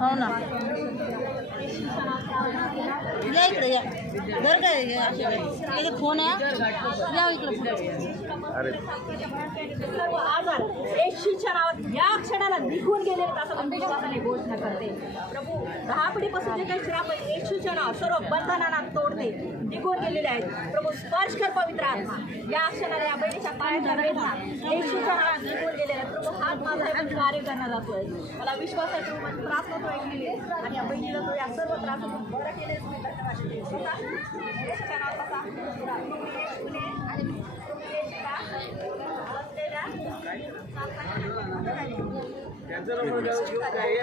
हो ना या इकडे या घर काय फोन आहे या इकडे सर्व आजार येशूच्या नावात या क्षणाला निघून गेले असं आपण विश्वासाने घोषणा करते। प्रभू दहापडीपासून जे काही श्राप आहे येशूच्या नावात सर्व बंधनांना तोडते निघून गेलेले आहेत। प्रभू स्पर्श कर पवित्र आत्मा या क्षणाला या बहिणीच्या पायातल्या वेदना येशूच्या नावात निघून गेलेल्या आहेत। प्रभू हात माझा आहे पण कार्य करण्यात जातोय मला विश्वास आहे प्रभू माझी त्रास नको ऐकलेली आणि या बहिणीला तो या सर्व त्रासातून बरं केले येशूच्या नावात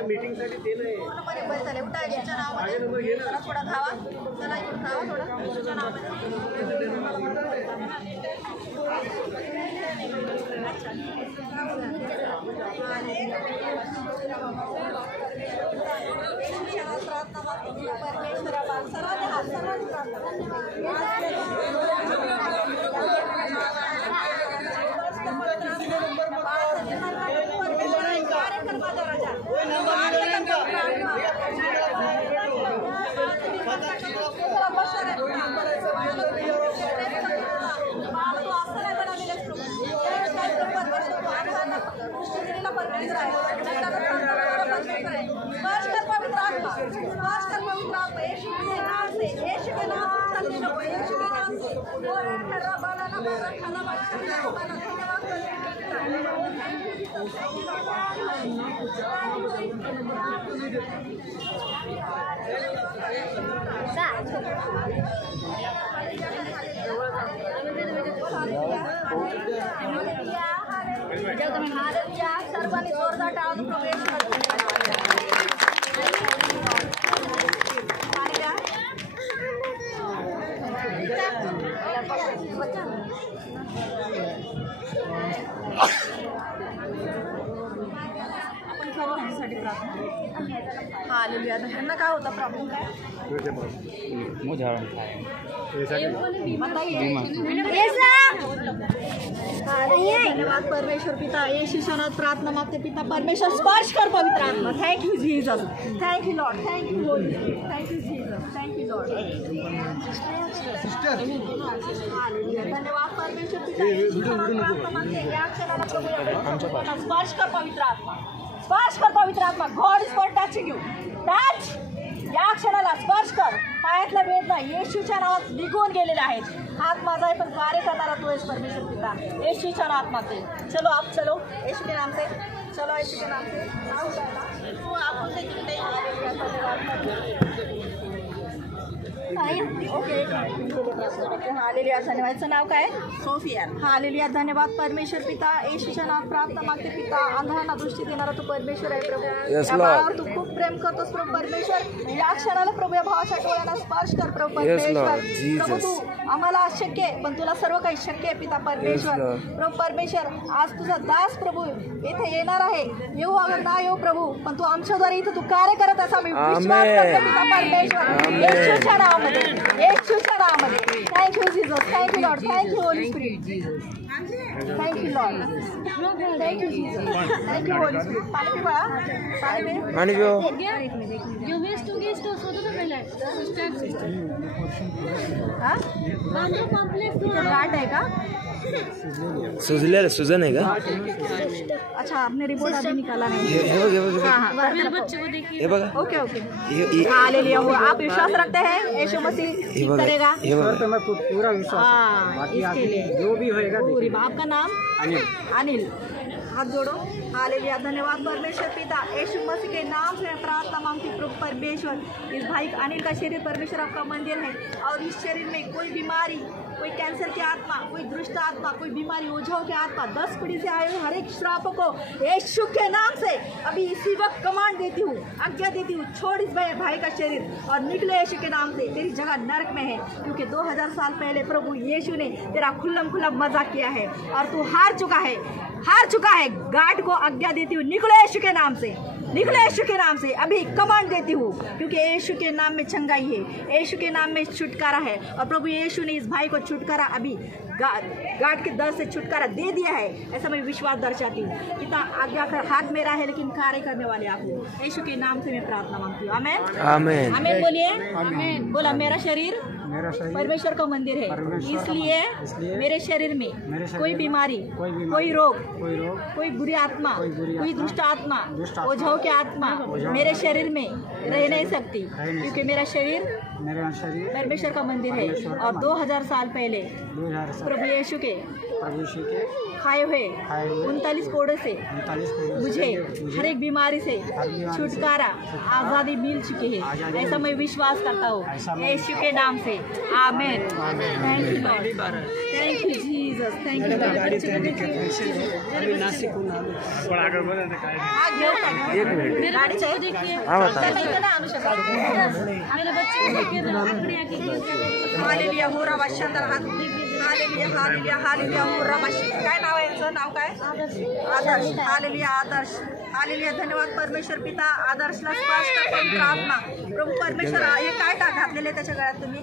मीटिंग साठी ते नाही थोडा धावा चला इकडून धावा थोडं सर्वांनी जोरदार टाळून प्रवेश हालेलुया ह्यांना काय होता प्रॉब्लेम काय धन्यवाद परमेश्वर पिता येशूच्या नावात प्रार्थना मागते पिता परमेश्वर स्पर्श कर पवित्र आत्मा thank you Jesus thank you Lord thank you Holy thank you Jesus thank you Lord धन्यवाद परमेश्वर पिता येशूच्या नावात प्रार्थना मागते या क्षणाला स्पर्श कर पवित्र आत्मा स्पर्श कर पवित्र आत्मा God is for touching you touch या क्षणाला स्पर्श कर पायातल्या वेदना येशूच्या नावात निघून गेलेल्या आहेत हात माझा आहे पण कार्य करणारा तू आहेस परमेश्वर पिता येशूच्या नावात मागते चलो आप चलो यीशु के नाम से चलो यीशु के नाम से तो आपण ओके हालेलुया धन्यवादचं नाव काय सोफिया हालेलुया धन्यवाद परमेश्वर पिता येशूच्या नावात प्रार्थना मागते पिता अंधारांना दृष्टी देणारा तू परमेश्वर आहे प्रभू या भावावर तू खूप प्रेम करतोस प्रभू परमेश्वर या क्षणाला प्रभू या भावाच्या डोळ्यांना स्पर्श कर प्रभू परमेश्वर प्रभू तू आम्हाला अशक्य आहे पण तुला सर्व काही शक्य आहे पिता परमेश्वर प्रभू परमेश्वर आज तुझा दास प्रभू येथे येणार आहे येऊ अगर ना येऊ प्रभू पण तू आमच्याद्वारे इथे तू कार्य करत असा मी विश्वास करतो पिता परमेश्वर येशूच्या नावामध्ये येशूच्या नावामध्ये thank you Jesus thank you Lord thank you Holy spirit thank you Lord thank you Jesus thank you Holy spirit पाणी पी बाळा पाणी पी जो वेस्ट हो गया इसको सोचो तो पहले हां बांद्रा कॉम्प्लेक्स गाठ है का सुजन है का अच्छा आपने रिपोर्ट अभी निकाला नहीं हाँ मेरे बच्चे को देखिए ओके ओके हालेलुया हो आप विश्वास रखते हैं यीशु मसीह ठीक करेगा तो मैं पूरा विश्वास हाँ इसके लिए जो भी होएगा पूरी आपका नाम अनिल अनिल हाथ जोड़ो। हालेलुया, धन्यवाद परमेश्वर पिता, यीशु मसीह के नाम से मैं प्रार्थना मांगती हूँ प्रभु परमेश्वर, इस भाई अनिल का शरीर परमेश्वर आपका मंदिर है, और इस शरीर में कोई बीमारी, कोई कैंसर की आत्मा, कोई दुष्ट आत्मा, कोई बीमारी, ओझाओं की आत्मा, 10 पीढ़ी से आए हुए हर एक श्राप को यीशु के नाम से अभी इसी वक्त कमांड देती हूँ, आज्ञा देती हूँ, छोड़ इस भाई का शरीर और निकले यीशु के नाम से। तेरी जगह नरक में है, क्योंकि 2000 साल पहले प्रभु यीशु ने तेरा खुल्लम खुल्ला मजाक किया है और तू हार चुका है। गार्ड को आज्ञा देती हूँ, निकलो यीशु के नाम से, निकलो यीशु के नाम से, अभी कमांड देती हूँ, क्योंकि यीशु के नाम में चंगाई है, यीशु के नाम में छुटकारा है, और प्रभु यीशु ने इस भाई को छुटकारा अभी गार्ड के दर से छुटकारा दे दिया है, ऐसा मैं विश्वास दर्शाती हूँ। इतना आज्ञा कर हाथ मेरा है, लेकिन कार्य करने वाले आप हो। यीशु के नाम से मैं प्रार्थना मांगती हूँ। आमीन आमीन आमीन बोलिए। आमीन बोला, मेरा शरीर परमेश्वर का मंदिर है, इसलिए मेरे शरीर में कोई बीमारी, कोई रोग, कोई बुरी आत्मा, कोई दुष्ट आत्मा, ओझाओं की आत्मा मेरे शरीर में रह नहीं सकती, क्योंकि मेरा शरीर परमेश्वर का मंदिर है, और 2000 साल पहले प्रभु यीशु के खाए हुए 39 कोड़े से मुझे हर एक बीमारी से छुटकारा, आज़ादी मिल चुकी है, ऐसा मैं विश्वास करता हूँ यीशु के नाम से। आमीन। Thank you Lord, thank you Jesus, thank you. गाड़ी चाहिए, देखिए मेरे बच्चे हालेलुया, हो रहा वशंतर हाथ, हालेलुया हालेलुया हालेलुया, हो रहा वश। काय नाव आहे यांचं? नाव काय? आदर्श। हालेलुया आदर्श, हालेलुया, धन्यवाद परमेश्वर पिता। आदर्शला स्पर्श करतो प्रार्थना प्रभू परमेश्वर। हे काय घातलेले त्याच्या गळ्यात तुम्ही?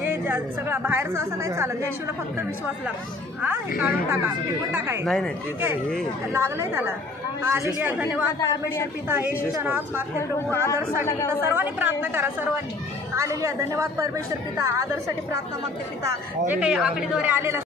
हे सगळं बाहेरचं असं नाही चालत, येशूला फक्त विश्वास लागा। हे काढून टाका, फेकून टाकाय, ठीक आहे, लागलंय त्याला। हालेलुया, धन्यवाद परमेश्वर पिता, येशूच्या नावात मागते प्रभू आदर्शसाठी पिता, सर्वांनी प्रार्थना करा, सर्वांनी। हालेलुया, धन्यवाद परमेश्वर पिता, आदर्शसाठी प्रार्थना मागते पिता, जे काही आकडीद्वारे आलेला